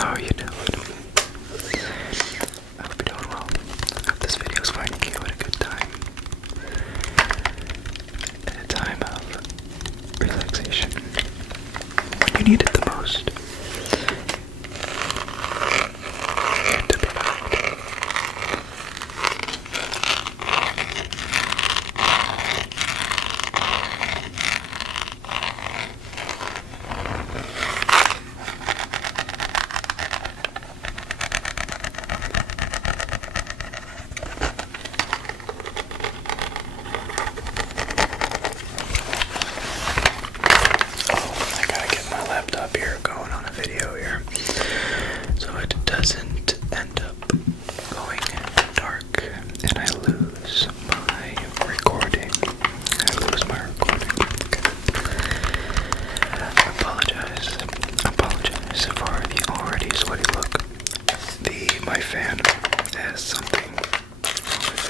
How are you doing? I hope you're doing well. I hope this video is finding you at a good time. At a time of relaxation. When you need it the most. And to provide. I gotta get my laptop here going on a video here so it doesn't end up going dark and I lose my recording. Apologize for the already sweaty look. My fan has something wrong with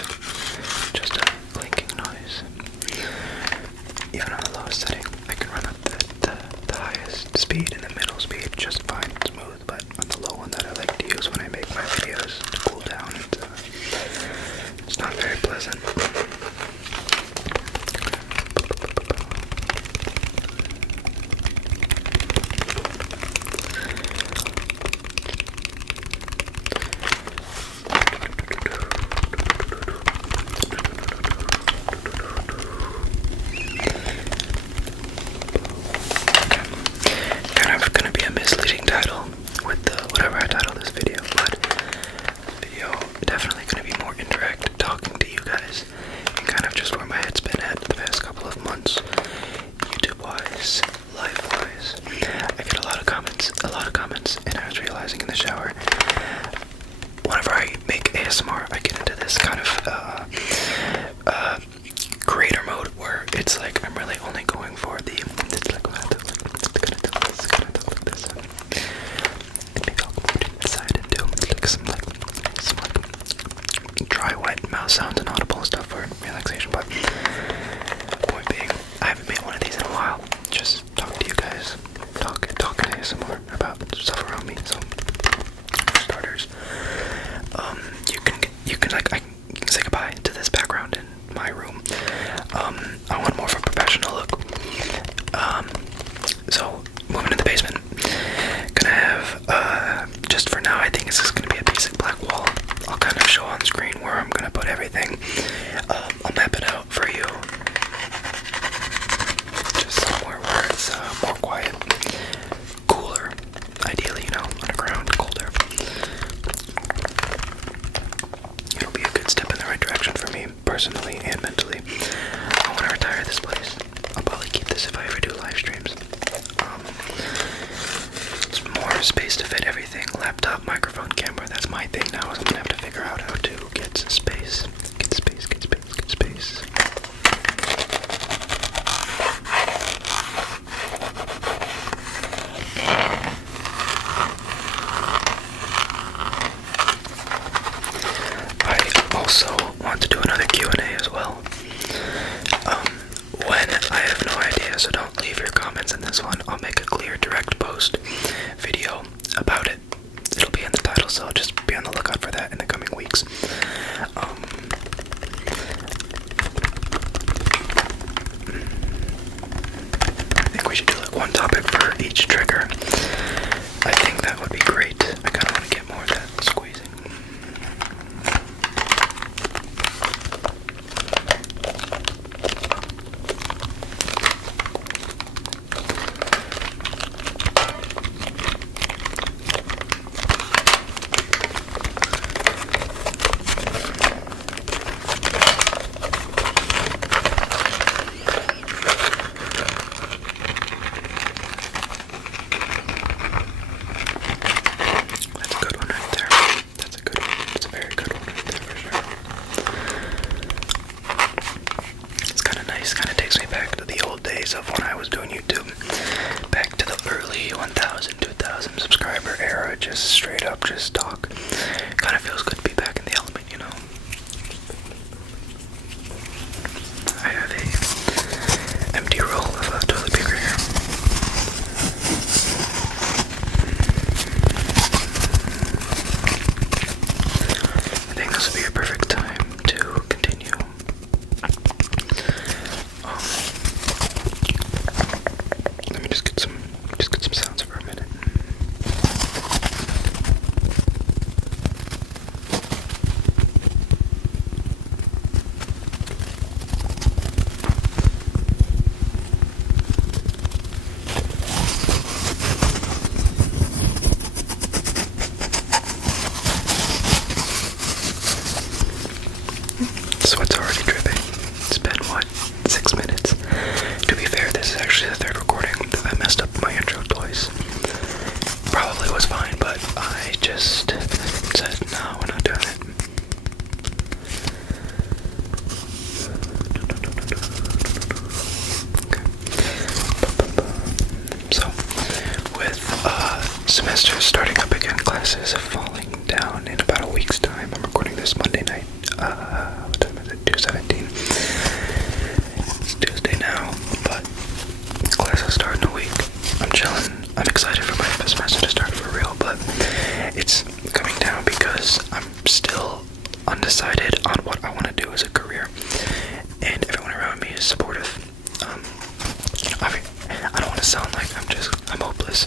it. Just a clinking noise. Even on the lowest setting, I can run up the highest speed and the middle speed just fine, smooth, but on the low one that I like to use when I make my videos to cool down, it's not very pleasant. Kind of gonna be a misleading title with whatever I title this video, but this video definitely gonna be more indirect, talking to you guys, and kind of just where my head's been at the past couple of months, YouTube-wise, life-wise. I get a lot of comments, and I was realizing in the shower, whenever I make ASMR, I get into this kind of creator mode where it's like I'm really only going for the dry, wet mouth sounds and audible stuff for relaxation, but point being, I haven't made one of these in a while. Just talk to you guys, talking ASMR about stuff around me. So, for starters, you can like I can say goodbye to this background in my room. I want more of a professional look. So moving to the basement, gonna have just for now, I think it's just gonna be a basic black wall. I'll kind of show on screen where I'm gonna put everything. I'll map it out for you, just somewhere where it's more quiet, cooler, ideally, underground, colder. It'll be a good step in the right direction for me, personally and mentally. I want to retire this place. I'll probably keep this if I ever do live streams. It's more space to fit everything. Laptop, microphone, camera. That's my thing now. Is I'm gonna have to figure out how to get space. Get space. I also want to do another Q&A as well. When I have no idea, so don't leave your comments in this one. I'll make a clear, direct post video about it. It'll be in the title, so just be on the lookout for that in the coming weeks. I think we should do like one topic for each trigger. I think that would be great. I kind of want to get more of that squeezing. Of when I was doing YouTube, back to the early 1,000, 2,000 subscriber era, just straight up, just talk. Kind of feels good to be back in the element, I have a empty roll of toilet paper here. was fine, but I just said, no, we're not doing it. So, with semester starting up again, classes falling down in about a week's time. I'm recording this Monday night. What time is it? 2:17. It's Tuesday now, but classes start in a week. I'm chilling. I'm excited for my semester to start for real, but it's coming down because I'm still undecided on what I want to do as a career, and everyone around me is supportive. I don't want to sound like I'm hopeless.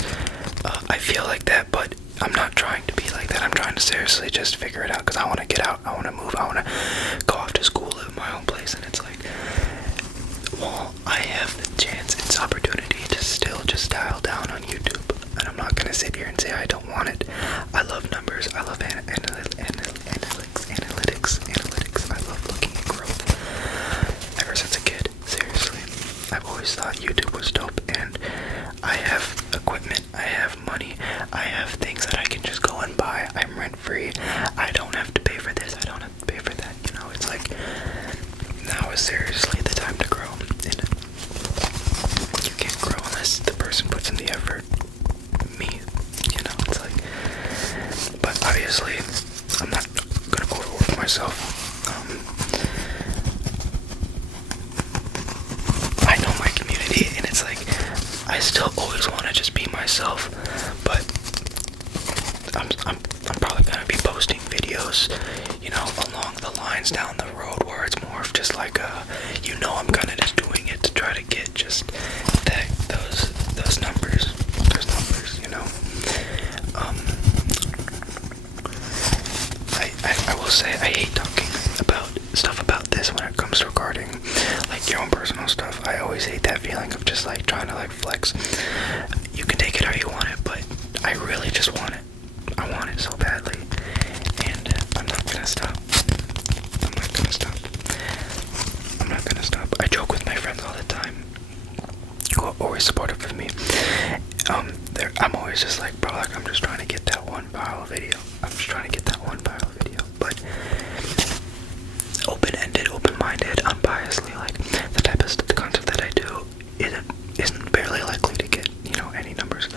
I feel like that, but I'm not trying to be like that. I'm trying to seriously just figure it out because I want to get out. I want to move. I want to go off to school, live in my own place, and it's like, well, I have the chance, it's opportunity to still just dial down on YouTube, and I'm not going to sit here and say I don't want it. I love numbers. I love analytics. I love looking at growth. Ever since a kid, seriously. I've always thought YouTube was dope, and I have equipment, I have money, I have things that I can just go and buy. I'm rent free. I don't have to pay for this, I don't have to pay for that. You know, it's like, now is seriously the time to grow. And you can't grow unless the person puts in the effort. Me, you know, it's like, but obviously, I'm not gonna overwork myself. I know my community, and it's like, I still always want to just be myself, but I'm probably gonna be posting videos, you know, along the lines down the road where it's more of just like you know, I'm kind of just doing it to try to get just that those numbers, you know. I will say I hate talking about stuff about this when it comes to regarding like your own personal stuff. I always hate that feeling of just like trying to like flex. You can take it how you want it, but I really just want it. I want it so badly, and I'm not gonna stop. I joke with my friends all the time, who are always supportive of me. I'm always just like, bro, like, I'm just trying to get that one viral video. But open-ended, open-minded, unbiasedly, like, the type of content that I do isn't barely likely to get, you know, any numbers.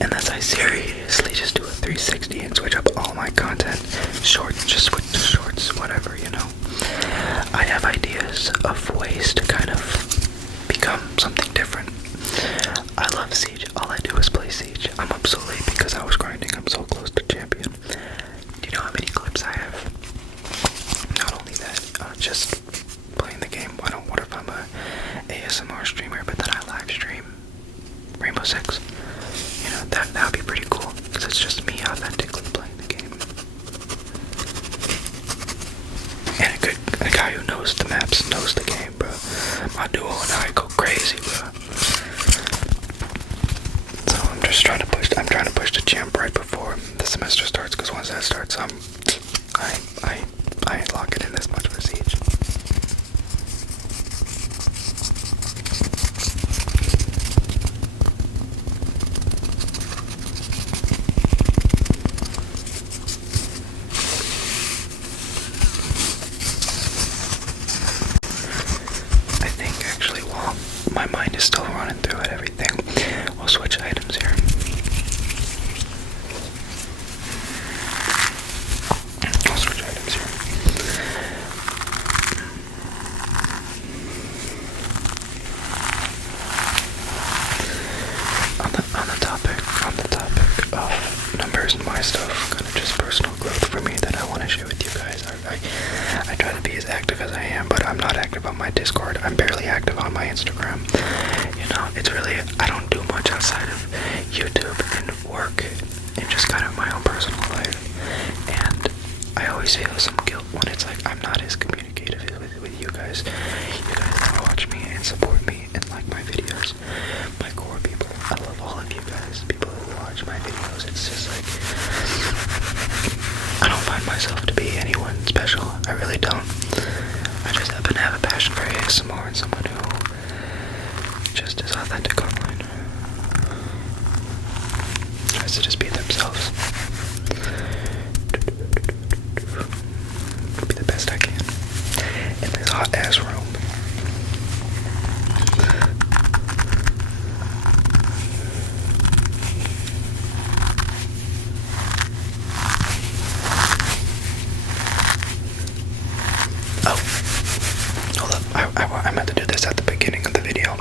Unless I seriously just do a 360 and switch up all my content. Shorts, just switch to shorts, whatever, you know. I have ideas of ways to kind of become something different. I love Siege. All I do is play Siege. I'm up so late because I was grinding. I'm so close to champion. Do you know how many clips I have? Not only that, just playing the game. What if I'm a ASMR streamer, but then I live stream Rainbow Six? You know, that would be pretty cool, because it's just me authentically playing the game. And a guy who knows the maps knows the game, bro. My duo and I go crazy, bro. So I'm trying to push the champ right before the semester starts, because once that starts, I ain't locking in this much for Siege. I think actually, while my mind is still running through it, everything, we'll switch items here. On the topic of numbers and my stuff, kind of just personal growth for me that I want to share with you guys. I try to be as active as I am, but I'm not active on my Discord. I'm barely active on my Instagram. You know, it's really, I don't do much outside of YouTube and work and just kind of my own personal life. And I always feel some guilt when it's like I'm not as communicative with you guys. You guys that watch me and support me and like my videos. My core people. I love all of you guys. People who watch my videos. It's just like, I don't find myself to be anyone special. I really don't. I just happen to have a passion for ASMR and someone who just is authentic online. chance to just be themselves. Be the best I can in this hot ass room. Oh, hold up. I meant to do this at the beginning of the video.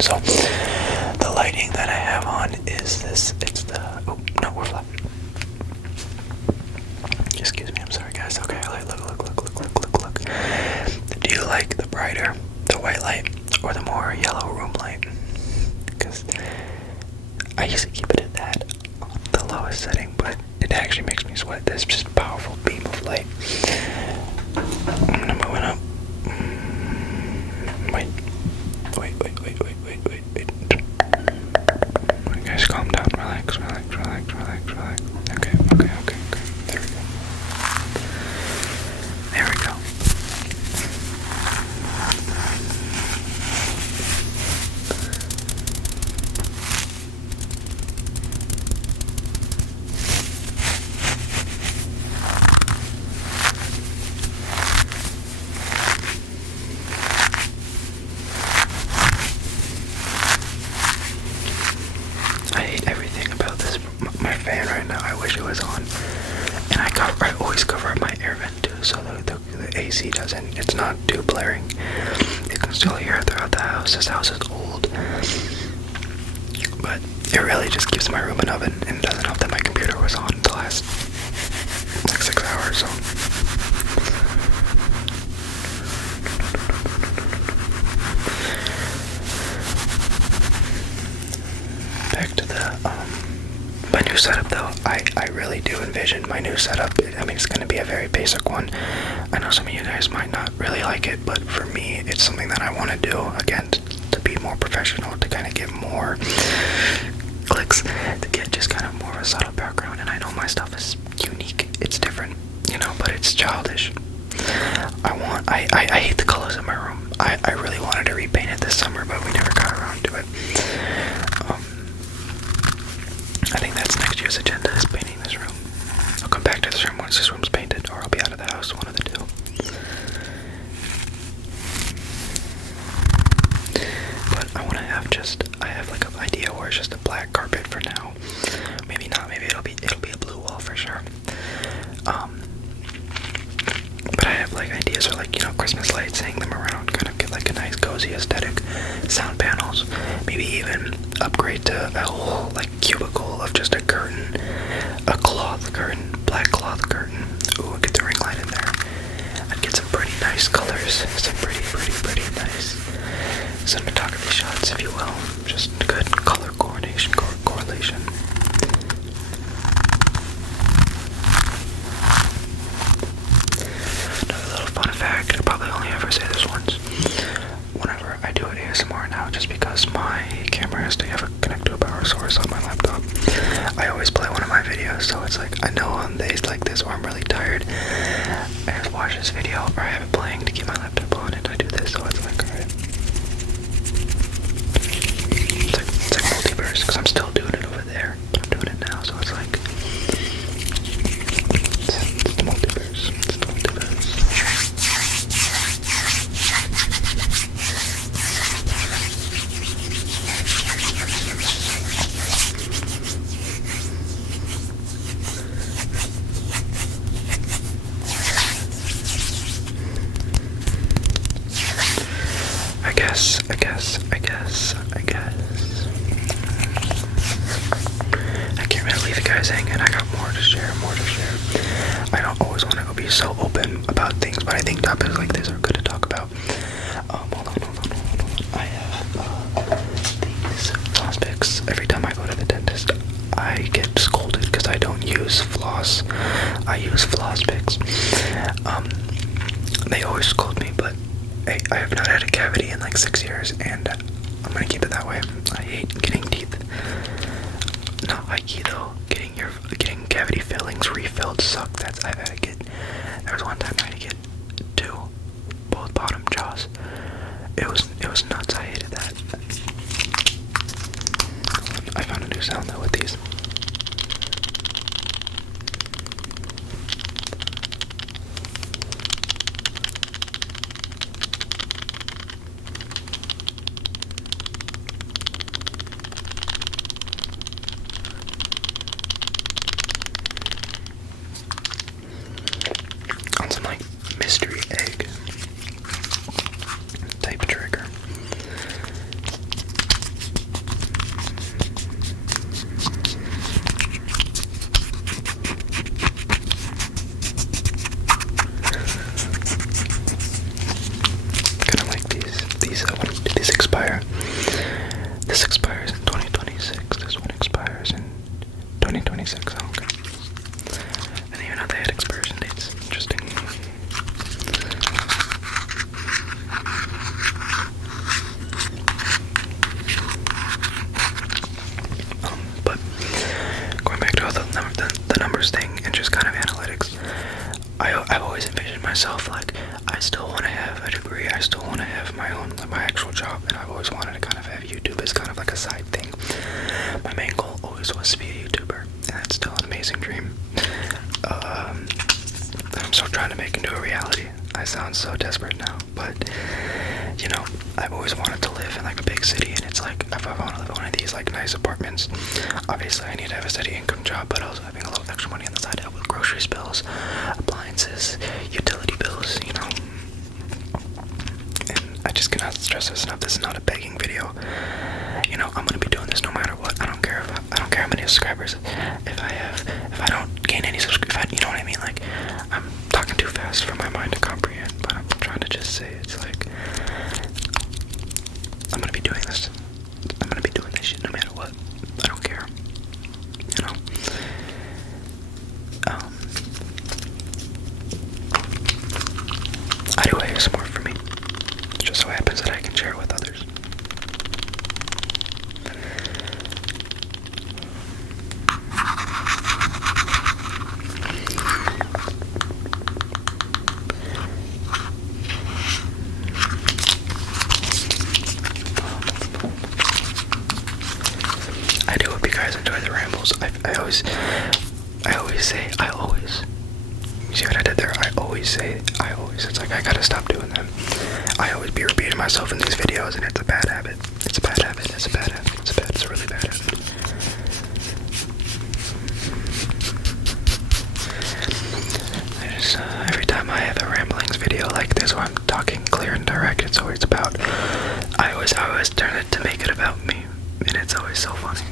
So, the lighting that I have on is this. It's the. Oh, no, we're flat. Excuse me, I'm sorry, guys. Okay, look. Do you like the brighter, the white light, or the more yellow room light? Because I used to keep it at that, the lowest setting, but it actually makes me sweat. This just powerful beam of light. I'm gonna move it up. Wait. Guys, calm down. Relax. Okay. There we go. I hate everything about this. My fan right now, I wish it was on. And I always cover up my air vent too, so the AC doesn't, it's not too blaring. You can still hear it throughout the house. This house is old. But it really just gives my room an oven, and it doesn't help that my computer was on the last, like 6 hours, so. Back to my new setup though. I really do envision my new setup. I mean, it's going to be a very basic one. I know some of you guys might not really like it, but for me, it's something that I want to do, again, to be more professional, to kind of get more clicks, to get just kind of more of a subtle background. And I know my stuff is unique, it's different, but it's childish. I hate the colors in my room. I really wanted to repaint it this summer, but we never got around to it. I think that's next year's agenda, is painting this room. I'll come back to this room once this room's painted, or I'll be out of the house, one of the two. But I want to have I have like an idea where it's just a black carpet for now. Maybe not, maybe it'll be a blue wall for sure. But I have like ideas for like, Christmas lights, hang them around, kind of get like a nice cozy aesthetic, sound panels, maybe even upgrade to a whole like cubicle of just a curtain, a cloth curtain, black cloth curtain. Ooh, get the ring light in there. I'd get some pretty nice colors, some pretty nice cinematography shots, if you will. Just good color coordination, correlation. Another little fun fact, I probably only ever say this once. Whenever I do an ASMR now, just because my camera has to have a connect to a power source on my laptop, I always play one of my videos, so it's like, I know on days like this where I'm really tired, I just watch this video, or I have it playing to keep my laptop on, and I do this, so it's like, alright. It's like multiverse, because I'm still doing it over there, but I'm doing it now, so it's like, it's the multiverse, I guess. I can't really leave you guys hanging. I got more to share. I don't always want to be so open about things, but I think topics like this are good to talk about. Hold on. I have these floss picks. Every time I go to the dentist, I get scolded because I don't use floss. I use floss picks. They always scold me, but I have not had a cavity in like 6 years, and I'm gonna keep it that way. I hate getting teeth. Not hikey though. Getting cavity fillings refilled suck. I've had to get. There was one time I had to get 2, both bottom jaws. It was nuts. I hated that. I found a new sound though with these. 26, okay. I didn't even know they had expiration dates. Interesting. But going back to the numbers thing and just kind of analytics, I've always envisioned myself like I still want to have a degree, I still want to have my own, like, my actual job, and I've always wanted to kind of have YouTube as kind of like a side thing. My main goal always was to be a YouTuber, and that's still an amazing dream. I'm still trying to make into a reality. I sound so desperate now, but you know, I've always wanted to live in like a big city, and it's like if I want to live in one of these like nice apartments, obviously I need to have a steady income job, but also having a little extra money on the side to help with groceries bills, appliances, utility bills, you know. And I just cannot stress this enough. This is not a begging video. You know, I'm gonna be doing this no matter what. I don't care how many subscribers. If I don't gain any subscribers, you know what I mean? Like, I'm talking too fast for my mind to comprehend, but I'm trying to just say it's like I'm gonna be doing this. I'm gonna be doing this shit no matter what. I don't care. You know. I do ASMR for me. It just so happens that I can share it with others. I do hope you guys enjoy the rambles. I always. You see what I did there? I always. It's like I gotta stop doing that. I always be repeating myself in these videos, and it's a bad habit. It's a bad habit. It's a really bad habit. Every time I have a ramblings video like this where I'm talking clear and direct, it's always about, I always turn it to make it about me, and it's always so funny.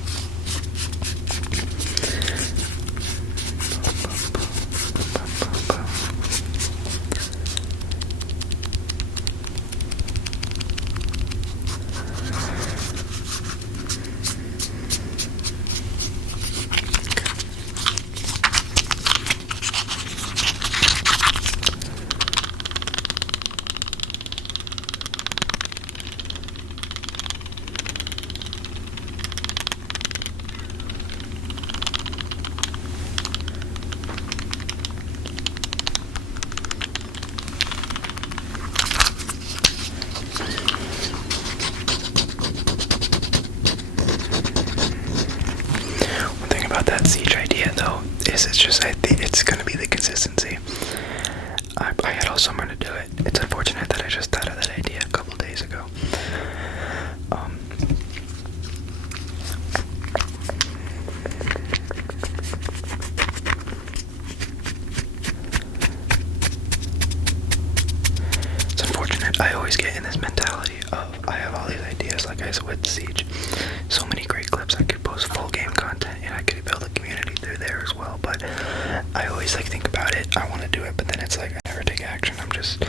That siege idea though is I think it's gonna be the consistency. I had all summer to do it. It's unfortunate that I just thought of that idea a couple days ago. It's unfortunate. I always get in this mentality of I have all these ideas, like I said with Siege. So many great clips. I could post full game content, and I could build a community through there as well. But I always like think about it. I want to do it, but then it's like I never take action. I'm just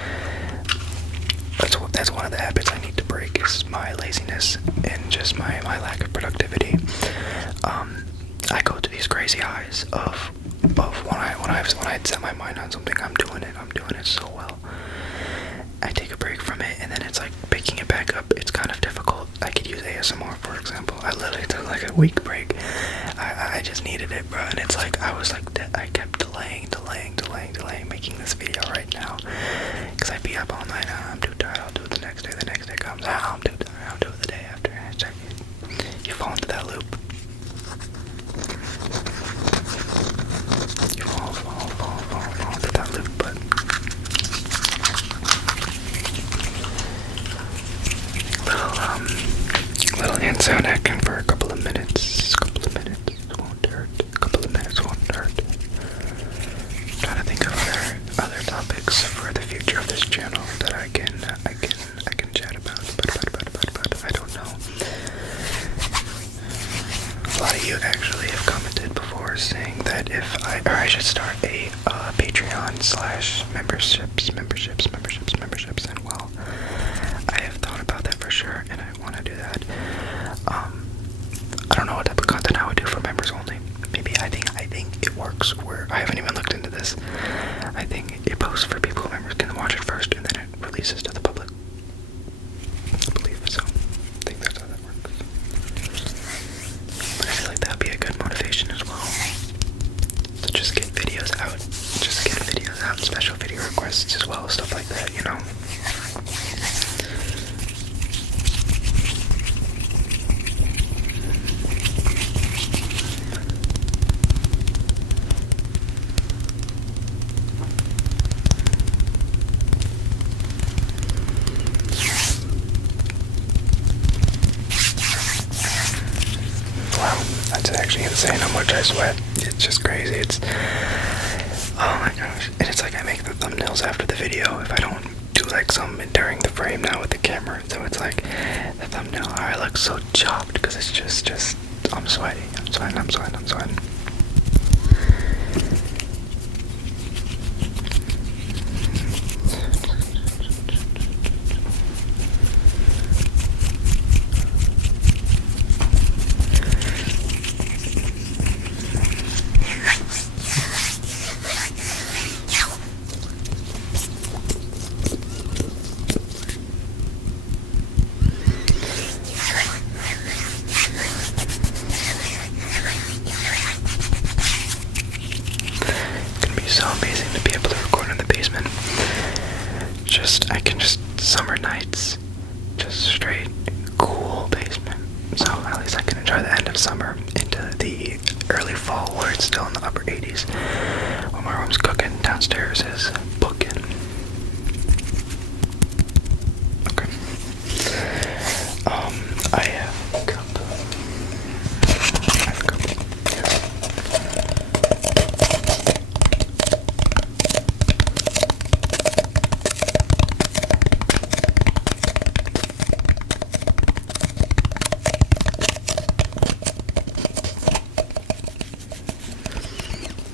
that's one of the habits I need to break is my laziness and just my lack of productivity. I go to these crazy highs of when I set my mind on something, I'm doing it so well. I take a break from it, and then it's like picking it back up. It's kind of difficult. I could use ASMR, for example. I literally took like a week break. I just needed it, bro. And it's like I kept delaying making this video right now, because I'd be up all night. I'm too tired. I'll do it the next day. The next day comes. I'm too tired. I'll do it the day after. And it's like you fall into that loop. You fall into that loop, but little hand sound acting for a couple of minutes won't hurt. Trying to think of other topics for the future of this channel that I can chat about, but I don't know. A lot of you actually have commented before saying that I should start a Patreon / memberships, and well, I have thought about that for sure, and I want to do that. I don't know what type of content I would do for members only. Maybe I I think it works where I haven't even looked into this. I think it posts for people who members can watch it first and then it releases to the public. I believe so. I think that's how that works. But I feel like that'd be a good motivation as well. To just get videos out. Just get videos out, special video requests as well, stuff like that, you know? Wow, that's actually insane how much I sweat. It's just crazy. It's, oh my gosh. And it's like I make the thumbnails after the video if I don't do like some during the frame now with the camera. So it's like the thumbnail, I look so chopped because it's just, I'm sweating. I'm sweating. So amazing to be able to record in the basement. I can just summer nights, just straight cool basement. So at least I can enjoy the end of summer into the early fall where it's still in the upper 80s. While my room's cooking, downstairs is booking. Okay. I have a cup.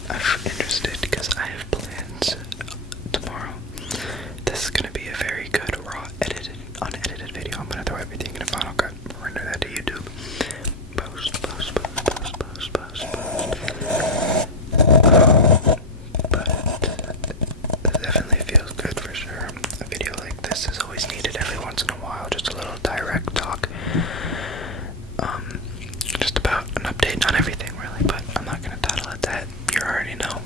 I'm interested because I have plans tomorrow. This is going to be a very good raw unedited video. I'm going to throw everything in a Final Cut, render that to YouTube. Post. But it definitely feels good for sure. A video like this is always needed every once in a while. Just a little direct talk. Just about an update on everything really, but I'm not going to title it that. You already know.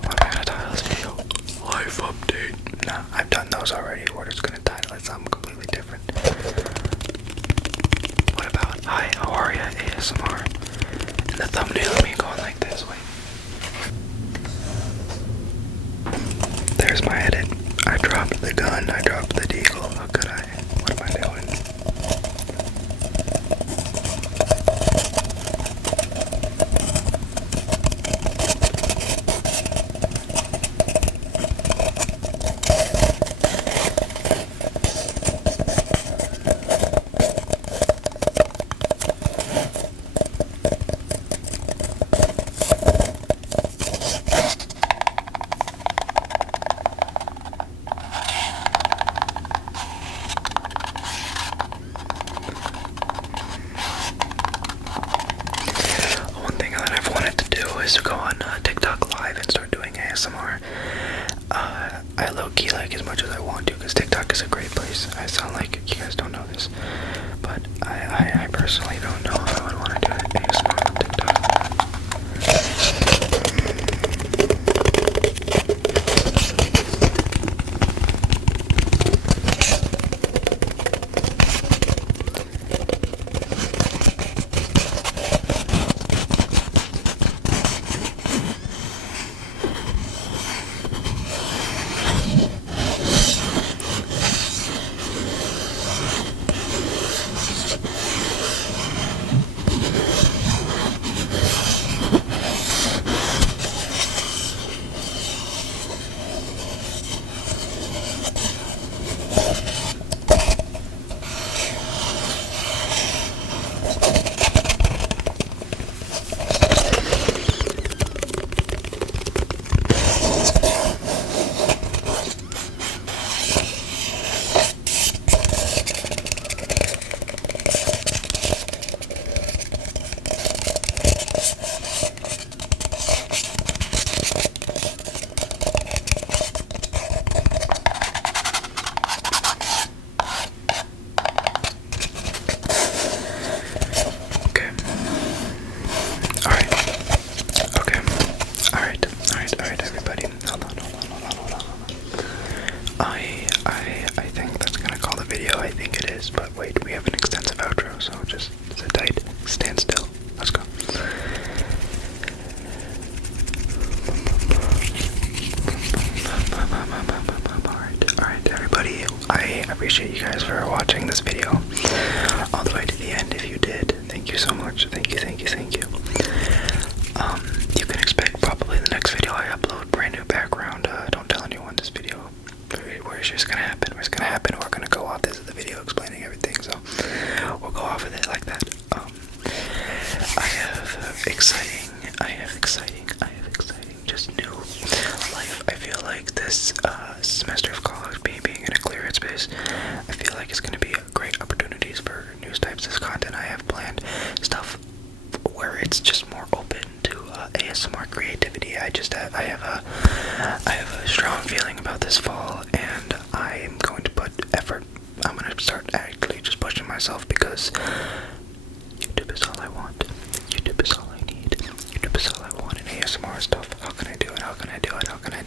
What am I going to title this video? Life update. No, I've done those already. We're just going to title it something completely different. What about Hi, how are ya? ASMR. And the thumbnail of me going like this. Wait. There's my edit. I dropped the gun. I dropped the deagle. How could I? What am I doing? Is to go on TikTok live and start doing ASMR. I low-key like as much as I want to because TikTok is a great place. I sound like you guys don't know this, but I personally don't know if I would want to do ASMR on TikTok. Thank you, thank you, thank you. You can expect probably the next video I upload brand new background. Don't tell anyone this video. Where's just gonna happen? Where's gonna happen? We're gonna go off. This is the video explaining everything, so we'll go off with it like that. I have exciting, just new life. I feel like this semester of college, being in a clear headspace, I feel like it's gonna be great opportunities for new types of content. I have planned stuff where it's just more open to ASMR creativity. I have a strong feeling about this fall, and I am going to put effort. I'm going to start actually just pushing myself, because YouTube is all I want. YouTube is all I need. YouTube is all I want in ASMR stuff. How can I do it? How can I do it? How can I